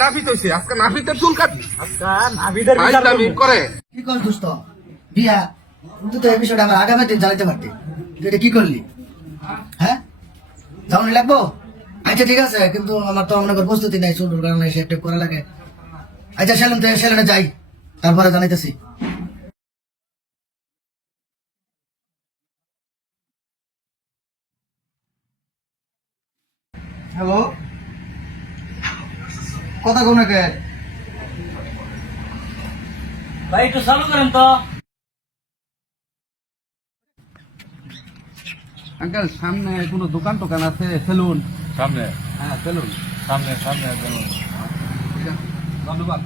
নাফি তৈছে আজকে নাফিতে চুল কাটি আজকা নাভিদের বিচার আমি করবো। করে কি কর দোস্ত বিয়া তুই তো এই বিষয়টা আমার আগামী দিন জানাতে পারতি তুই এটা কি করলি হ্যাঁ যাওনি লাগবো আচ্ছা ঠিক আছে কিন্তু আমার তো মনে কর প্রস্তুতি নাই চুল কারণে সে একটা করা লাগে আচ্ছা সেলেনে যাই তারপরে জানাইতেছি হ্যালো কথা কোন কে ভাই একটু চালু করেন তো। আঙ্কেল সামনে কোনো দোকান টোকান আছে সেলুন সামনে হ্যাঁ সেলুন সামনে সামনে একদম। ঠিক আছে ধন্যবাদ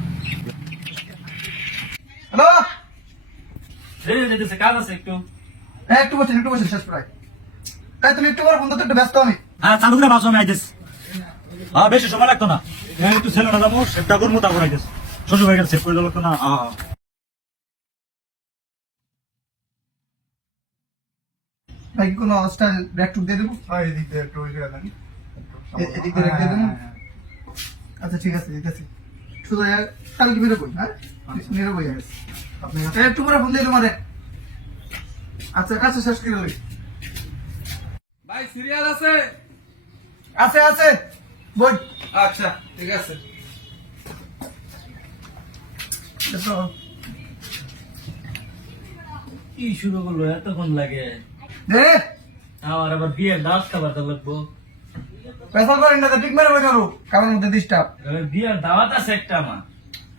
হ্যালো দেরি হইতেছে, কাজ আছে একটু। একটু বসে শেষ প্রায় তাই তুমি একটু পর ফোন করতে একটু ব্যস্ত আমি হ্যাঁ চালু করে বাসো আমি আইতেছি। হ্যাঁ বেশি সময় লাগতো না, আমি একটু ছেলে না যাবো সেটা করবো তারপর আইতেছি। শ্বশুর ভাই সেট করে লাগতো না। ভাই কি কোনো স্টাইল ব্রেক টুক দিয়ে দেবো এদিক দিয়ে ব্রেক দিয়ে দেবো আচ্ছা ঠিক আছে দিতেছি শুধু কালকে বেরোবো হ্যাঁ বেরোবো একটু করে ফোন দিয়ে তোমারে আচ্ছা আচ্ছা শেষ করে লই ভাই সিরিয়াল আছে আছে আছে বই আচ্ছা ঠিক আছে কি শুরু করলো, এতক্ষণ লাগে? দে আমার আবার বিয়ের দাওয়াত খাবার তো লাগবো। পেশাল করেন না তো ঠিক মেরে বই ধরো কারণ মধ্যে ডিস্টার্ব এবার বিয়ের দাওয়াত আছে একটা আমার।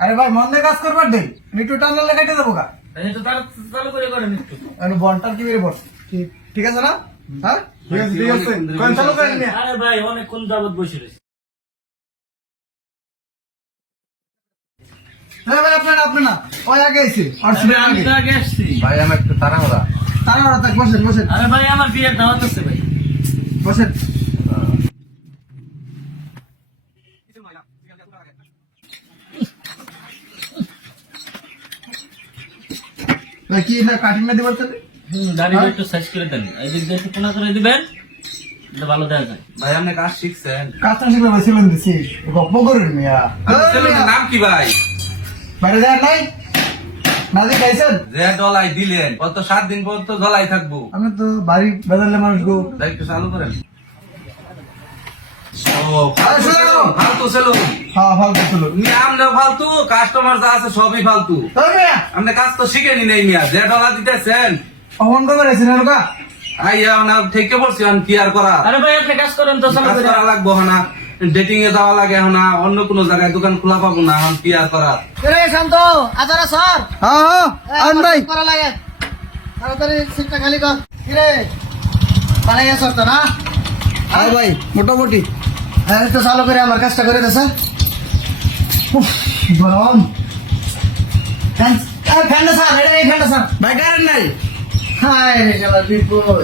আরে ভাই মন দিয়ে কাজ করবার দে একটু টান লাগাইতে দেবো গা এই তো তার চালু করে করেন একটু। বনটার কি বেরে বল ঠিক আছে না হ্যাঁ ঠিক আছে কোন চালু করেন না আরে ভাই অনেকক্ষণ যাবত বসে রয়েছে। না ভাই আপনি না ওই আগে এসে আর আরে আমি তো আগে আসছি। ভাই আমার একটু তাড়াহুড়া তারা তাক বসেন আরে ভাই আমার বিয়ের দাওয়াত আছে ভাই। বসেন ভাই কি না কাটিং না দিবার তাহলে দাড়িটা একটু সাইজ করে দেন, এই দিক দিয়ে একটু কোনা করে দিবেন, এটা ভালো দেখা যায়। ভাই আপনি কাজ শিখছেন কাজটা শিখে ভাই সেলুন দিছি গপ্প করেন মিয়া সেলুনের নাম কি ভাই বাইরে যায় নাই না দিয়ে খাইছেন যে ডলাই দিলেন কত 7 দিন পর্যন্ত জ্বলাই থাকবো আমি তো বাড়ি বেদালে মানুষ গো ভাই একটু চালু করেন আরে শুনো ফালতু সেলুন হ্যাঁ ফালতু চলো আমরা ফালতু কাস্টমার যা আছে সবই ফালতু ওই মিয়া আপনি কাজ তো শিখেনি নেই মিয়া যে ডলা দিতেছেন অমন করে এসেছেন এরকা আইয়া না থেকে বলছি কি আর করা আরে ভাই আপনি কাজ করেন তো চালু কাজ করে। করা লাগবো না ডেটিং এ যাওয়া লাগে না অন্য কোনো জায়গায় দোকান খোলা পাবো না এখন কি আর করা রে শান্ত আজারা স্যার হ্যাঁ আন ভাই করা লাগে তাড়াতাড়ি সিটটা খালি কর কিরে পালাই গেছ তো না আয় ভাই মোটামুটি হ্যাঁ তো চালু করে আমার কাজটা করে দেছে গরম ফ্যানটা স্যার এটা এই ফ্যানটা স্যার ভাই কারেন্ট নাই হায় রে শালা বিপদ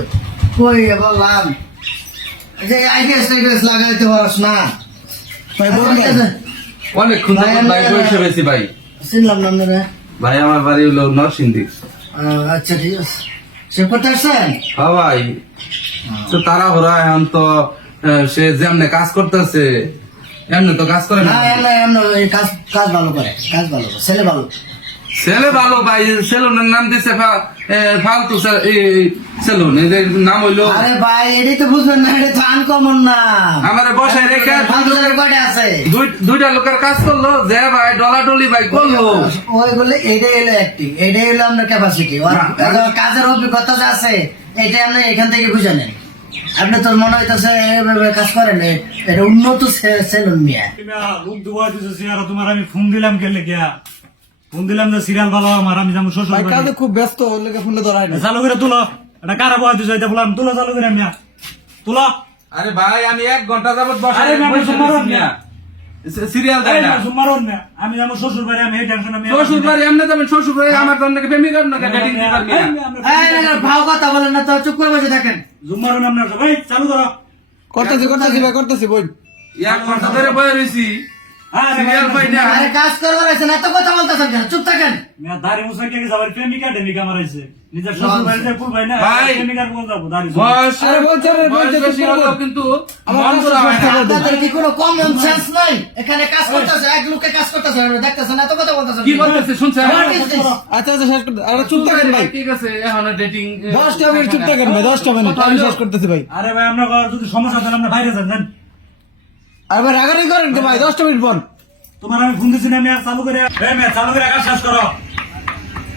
কই বললাম যে আইডিয়াস টাইডিয়াস লাগাইতে পারছ না ভাই বলুন অনেক খুঁজে ভাই বসে রয়েছি ভাই চিনলাম না আপনারা ভাই আমার বাড়ি হলো নরসিংদী আচ্ছা ঠিক আছে সে করতে আসছেন হ্যাঁ ভাই তো তারা ওরা এখন তো সে যেমনে কাজ করতেছে এমনি তো কাজ করে না না এমন এমন কাজ কাজ ভালো করে কাজ ভালো করে ছেলে ভালো ছেলে ভালো ভাই সেলুনের নাম দিছে ফালতু সেলুন এদের নাম হইলো আরে ভাই এটাই তো বুঝবেন না এটা তো আনকমন না আমার বসায় রেখে ফালতু জায়গায় কয়টা আছে দুইটা লোকের কাজ করলো যে ভাই ডলাডলি ভাই করলো ওই বলে এটাই হলো অ্যাক্টিং এটাই হলো আপনার ক্যাপাসিটি কাজের অভিজ্ঞতা যা আছে এটাই আপনি এখান থেকে বুঝে নেন আপনি তো মনে হইতেছে এভাবে কাজ করেন এটা উন্নত সেলুন নিয়ে মুখ ধোয়া দিছে সিয়ারা, তোমার আমি ফোন দিলাম গেলে গিয়া ফোন দিলাম যে সিরিয়াল ভালো আমার, আমি যাবো শ্বশুর ভাই বাড়ি। কাজে খুব ব্যস্ত ওর লেগে ফোনে ধরাই না চালু করে তুলো, এটা কারা বয়া দিছে এটা বললাম, তুলো চালু করে মিয়া তুলো। আরে ভাই আমি 1 ঘন্টা যাবত আরে না, বসে মারুন না। সিরিয়াল আরে দেয় না না, মারুন না, আমি যাবো শ্বশুর বাড়ি, আমি এই টেনশন আমি শ্বশুর বাড়ি এমনি যাবেন শ্বশুর বাড়ি আমার জন্য প্রেমিক আপনাকে ডেটিং দিবার মিয়া ভাও কথা বলেন না তো চুপ করে বসে থাকেন জুম্মারুন আপনার ভাই চালু করো। করতেছি ভাই করতেছি বই 1 ঘন্টা ধরে বয়ে রইছি সিরিয়াল পাই না আরে কাজ করবার আছে না, এত কথা বলতেছেন কেন? চুপ থাকেন। দাড়ি মুছা কে গেছে আবার প্রেমিকা টেমিকা মারাইছে নিজের শ্বশুর বাড়িতে পুর ভাই না ভাই। প্রেমিকার কোন যাবো দাড়ি বয়স আরে বলছে রে, বলছে তো বেশি হলেও কিন্তু মন করা হয় না। আপনাদের কি কোনো কমন সেন্স নাই? এখানে কাজ করতেছে, এক লোকে কাজ করতেছে, দেখতেছেন এত কথা বলতেছেন কি বলতেছে শুনছেন? What is this? আচ্ছা আচ্ছা শেষ করতে আরে চুপ থাকেন ভাই ঠিক আছে এখন ডেটিং 10টা মিনিট চুপ থাকেন ভাই 10টা মিনিট আমি শেষ করতেছি ভাই আরে ভাই আমরা যদি সমস্যা তাহলে আমরা বাইরে যান জান আরে ভাই রাগারাগি করেন তো ভাই 10টা মিনিট বল তোমার আমি ফোন দিছি না আমি আর চালু করে চালু করে কাজ শেষ করো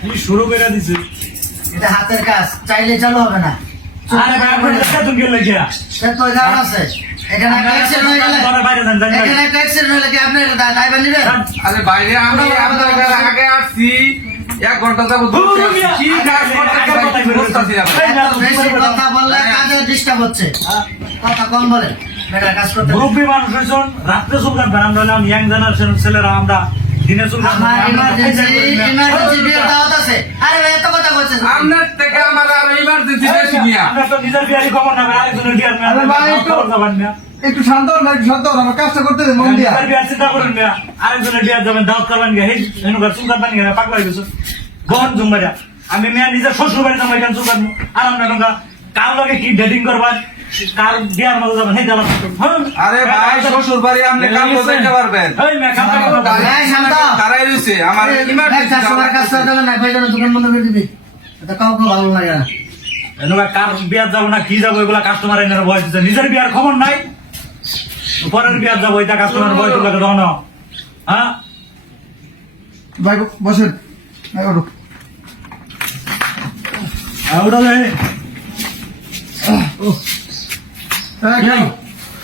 কি শুরু করে দিছি এটা হাতের কাজ, চাইলে চালু হবে না। আরে ভাই আমরা তুমি গেলে গিয়া সে তো কারণ আছে। এখানে একটা accident হয়ে গেলে, বাইরে যান যান এখানে একটা accident হলে কি আপনি এটা দায়ভার নিবেন? আরে বাইরে আমি আপনার কাছে আগে আসছি 1 ঘন্টা যাবো কি কাজ করতে বুঝতেছি না ভাই। বেশি কথা বললে কাজে ডিস্টার্ব হচ্ছে। কথা কম বলেন, বেটা কাজ করতে হবে। মুরব্বী মানুষ হয়েছেন রাত্রে চুল কাটবেন আমরা হলাম ইয়াং জেনারেশন ছেলেরা আমরা দিনে চুল আমার ইমার্জেন্সি বিয়ের দাওয়াত আছে। আরে ভাই এত কথা বলছেন। আপনার থেকে আমার আর ইমার্জেন্সি বেশি নিয়া আমরা তো নিজের বিয়ারি খবর না আরেকজনের বিয়ার না আরে ভাই, একটু- খবর যাবেন না একটু শান্ত হন ভাই শান্ত হন আমার কাজটা করতে দিন মন দিয়া নিজের বিয়ার চিন্তা করেন না আরেকজনের বিয়ার যাবেন দাওয়াত করবেন গিয়ে হেই এনুকার চুল কাটবেন গিয়ে পাগলা হয়ে গেছো বহন জুম্বাইরা আমি মেয়া নিজের শ্বশুর বাড়ি যাবো এখানে চুল কাটবো আর আমরা নৌকা কার লগে কি ডেটিং করবার কার বিয়ার মতো যাবেন হেই জ্বালা আরে ভাই শ্বশুর বাড়ি আপনি কাম করতে পারবেন হেই মেয়া কাম এই শান্ত। তারাই রয়েছে আমার ইমার্জেন্সি কাস্টমার কাজ করতে হবে না, ভাই যেন দোকান বন্ধ করে দিবি। এটা কাউকে ভালো লাগে না। এনুকা কার বিয়ার যাবো না কি যাবো এগুলা কাস্টমার এনে ভয় দিচ্ছে নিজের বিয়ার খবর নাই পরের বিয়ার যাবো এটা কাস্টমার ভয় তোলাকে দাও না হ্যাঁ ভাই বসেন ভাই ওঠো ওটা এই, কেন?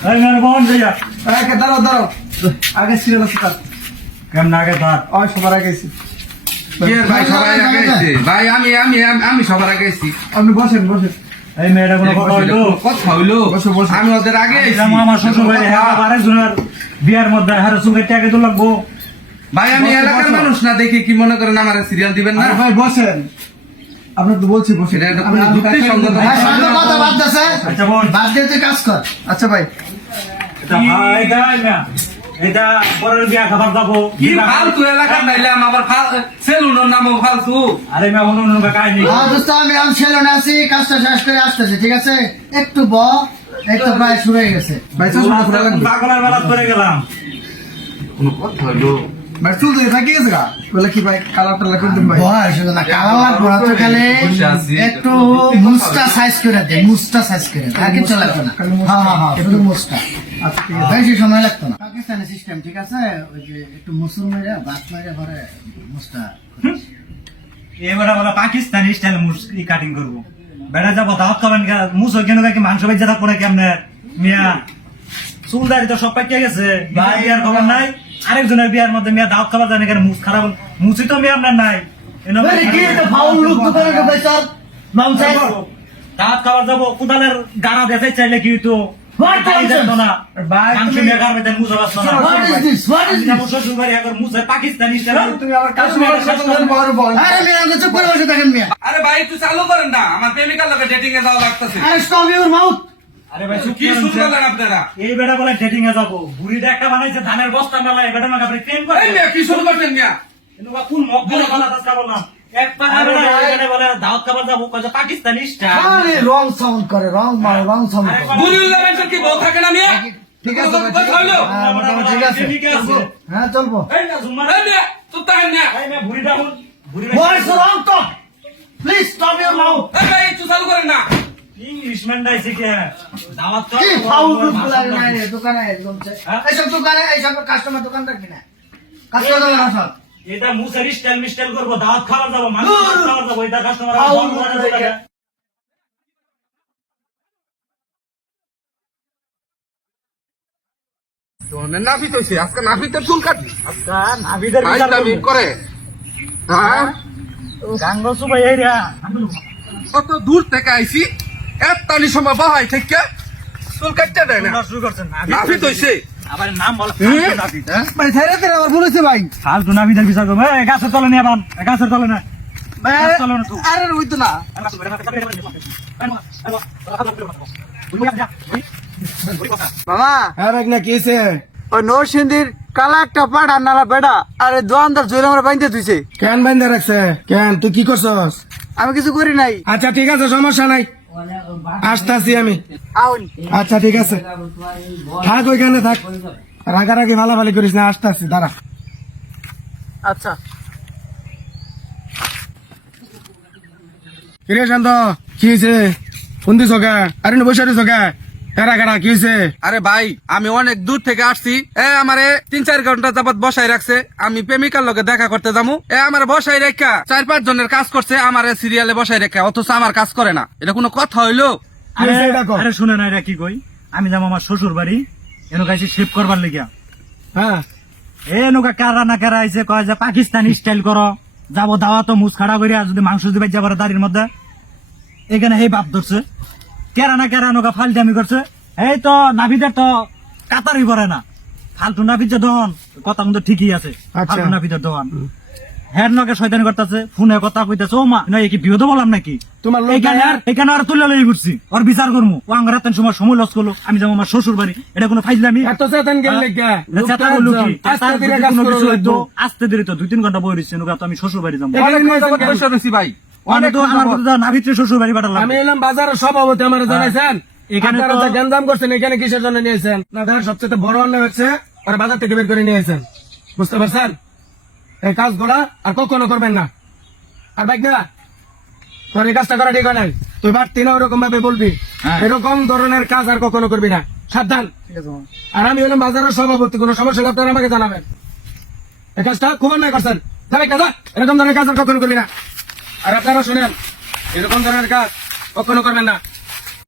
এই মেয়ের বোন যাইয়া এই, দাঁড়াও দাঁড়াও আগে সিরিয়াল আছে তার কেমন আগে তার ওই সবার আগে আছি কি এর ভাই সবাই আগে আইছে ভাই আমি সবার আগে আইছি আপনি বসেন বসেন এই মেয়েটা কোনো কথা হইলো কথা হইলো বসো, বসো। আমি ওদের আগে আইছি আমার শ্বশুর ভাই আরেকজনের বিয়ার মধ্যে হারে চুল কেটে আগে তো লাগবো ভাই আমি এলাকার মানুষ না দেখে কি মনে করেন আমার সিরিয়াল দিবেন না আরে ভাই বসেন আপনার তো বলছি বসেন এটা একটা কোনো যুক্তিসঙ্গত ভাই শান্ত কথা বাদ দেছে। আচ্ছা বোন বাদ দিয়ে তুই কাজ কর। আচ্ছা ভাই এটা ভাই এটা এটা পরের বিয়া খাবার যাবো কি ফালতু এলাকার নাইলাম আবার সেলুনের নামও ফালতু আরে মেয়ে অন্য কাহিনী দোস্ত আমি এখন সেলুনে আছি, কাজটা শেষ করে আসতেছি, ঠিক আছে? একটু এই তো প্রায় শুরু হয়ে গেছে। ভাই চশমা খুলে লাগবে পাগলের বেলা করে গেলাম কোনো কথা হইলো ভাই চুল দিয়ে থাকি গেছে গা বলে কি ভাই কালার টালার করে দিন ভাই বয় শুধু না কালা লাগবো না তো, খালি বসে আছি। একটু মুস্টা সাইজ করে দে, মুস্টা সাইজ করে দে, আর কিছু লাগবে না। হ্যাঁ শুধু মুস্টা। আচ্ছা ঠিক আছে বেশি সময় লাগতো না। পাকিস্তানি সিস্টেম, ঠিক আছে? ওই যে একটু মুসুর মেরে ভাত মেরে পরে মুস্টা। এবারে আমরা পাকিস্তানি স্টাইল মুসকি কাটিং করবো বেড়া যাবো দাওয়াত খাবেন মুস কেন কি মাংস বেজে থাকবো নাকি আপনার মিয়া চুল দাড়ি তো সব পাকিয়ে গেছে ভাই বিয়ার খবর নাই আরেকজনের বিয়ার মধ্যে মিয়া দাওয়াত খাবার জানে কেন মুস খারাপ মুসি তো মিয়া আপনার নাই এই কি এটা ফাউল লুক দোকানে ঢুকে চল নাম চাই। দাওয়াত খাবার যাবো কোদালের গাড়া দিতে চাইলে কি তো What nonsense? না ভাই, মাংস তুমি- মিয়া গাড়বে দেন মুস আসতো না What is this? What is আমি this? শ্বশুর বাড়ি এখন মুস পাকিস্তানি স্টাইল তুমি আমার কাস্টমারের সাথে বড় বল আরে মিয়া আমাকে চুপ করে বসে থাকেন মিয়া। আরে ভাই একটু চালু করেন না আমার প্রেমিকার লগে ডেটিং এ যাওয়া লাগতেছে আরে স্টপ ইউর মাউথ। আরে ভাই কি শুরু করলেন আপনারা এই বেটা বলে ডেটিং এ যাবো বুড়িটা একটা বানাইছে ধানের বস্তা মেলা এই বেটা মাকে আপনি ট্রেন করে এই মেয়ে কি শুরু করছেন মিয়া এনুকা কোন মগবুল বালা দাসকা বললাম এক পা আরে বেটা ভাই। এখানে বলে দাওয়াত খাবার যাবো কয় যে পাকিস্তানি স্টাইল আরে রং সাউন্ড করে, রং মারে, রং সাউন্ড করে। বুঝুল্লাহ ভাই কি বউ থাকে না মিয়া ঠিক আছে ভাই, কথা হইলো হ্যাঁ, মোটামুটি ঠিক আছে। হ্যাঁ চলবো। এই না জুম্মা এই মেয়ে চুপ থাকেন না এই না বুড়িটা হুন বুড়িটা What's wrong talk? Please stop your mouth. এই ভাই একটু চালু করেন না ইংলিশ ম্যান ডাইছে কি দাওয়াত তো কি ফাউল লুক লাগে না রে দোকানে একদম হ্যাঁ? এইসব দোকানে এইসব কাস্টমার দোকান রাখবি না, কাস্টমার দোকান সব এটা মুসার স্টাইল মিস্টাইল করবো দাওয়াত খাবার যাবো মাংস খাবার যাবো এটা কাস্টমার ফাউল লুক লাগে। তোমার নাফিত হইছে আজকে নাফিতের চুল কাটবি নাবিদের ভাই বিচার দামি করবো করে হ্যাঁ গাঙ্গো সুবাই এই রা কত দূর থেকে আইছি এতটানি সময় বহাই থেকে চুল কাটতে দেয় না শুরু করছেন নাফিত হইছে আবার নাম বল নাবিদ হ্যাঁ ভাই ছেড়ে তেরে আবার বলেছে ভাই ফালতু নাবিদের বিচার করবো এই গাছের তলে নিয়ে বান গাছের তলে না ভাই চলো না তুই। আরে ওই তো না মামা হ্যাঁ ভাই না কেছে ওই নরসিংদীর কালা একটা পাড়া নালা বেড়া আরে দোয়ানদার জোরে আমরা বাইন্ধে তুইছে কেন বাইন্দা রাখছে কেন তুই কি করছস আমি কিছু করি নাই আচ্ছা ঠিক আছে সমস্যা নাই আসতেছি আমি আউন আচ্ছা ঠিক আছে থাক ওইখানে থাক রাগারাগি ভালাভালি করিস না আসতেছি দাঁড়া আচ্ছা কিরে শান্ত কি হয়েছে ফোন দিছ কে আরে বসে দিছ কে কারা কারা কি হয়েছে আরে ভাই আমি অনেক দূর থেকে আসছি আমারে 3-4 ঘন্টা যাবত বসাই রাখছে আমি প্রেমিকার লগে দেখা করতে যাবো আমার বসাই রেখা 4-5 জনের কাজ করছে আমারে সিরিয়ালে বসাই রেখা অথচ আমার কাজ করে না এটা কোনো কথা হইলো আরে হয়েছে এটা কও। আরে শুনে না এটা কি কই আমি যাবো আমার শ্বশুর বাড়ি এনো গাইছি শেভ করবার লেগিয়া হ্যাঁ এনুকা কারা না কারা আইছে কয় যে পাকিস্তানি স্টাইল করো যাবো দাওয়া তো মুখ খাড়া করিয়া যদি মাংস দিবাই যাবার দাড়ির মধ্যে এখানে এই বাপ ধরছে কেরা না কেরা এনুকা ফালতামি করছে এই তো নাভিদের তো কাতারই করে না ফালতু নাভিদের দহন কথা কিন্তু ঠিকই আছে আচ্ছা। ফালতু নাভিদের দহন হ্যাঁ নকে শয়তানি করতেছে ফোনে কথা কইতেছে ও মা না কি বিহত বললাম নাকি তোমার লোক এখানে আর তুলে লই ঘুরছি ওর বিচার করবো ও আঙ্গার এত সময় লস করলো আমি যাবো আমার শ্বশুর বাড়ি এটা কোনো ফাইজলামি এত চেতন গেলে কে আস্তে দেরি তো 2-3 ঘন্টা বই রয়েছে তো আমি শ্বশুর বাড়ি যাবো অনেক যাবত বসে রয়েছি ভাই অনেক তো আমার কথা না ভিতরে শ্বশুর বাড়ি পাঠালাম আমি এলাম বাজারের সভাপতি আমার জানাইছেন এখানে এখানে তো- গঞ্জাম করছেন এখানে কিসের জন্য নিয়েছেন না তার সবচেয়ে বড় অন্যায় হচ্ছে আর বাজার থেকে বের করে নিয়েছেন বুঝতে পারছেন এই কাজ করা আর কখনো করবেন না আর বাইক না তোর এই কাজটা করা ঠিক হয় নাই তুই বাড়তি না ওরকম ভাবে বলবি হ্যাঁ। এরকম ধরনের কাজ আর কখনো করবি না সাবধান আর আমি হলাম বাজারের সভাপতি কোনো সমস্যা হলে আপনারা আমাকে জানাবেন এই কাজটা খুব অন্যায় করছেন যাবে কাজা এরকম ধরনের কাজ আর কখনো করবি না আর আপনারা শুনেন এরকম ধরনের কাজ কখনো করবেন না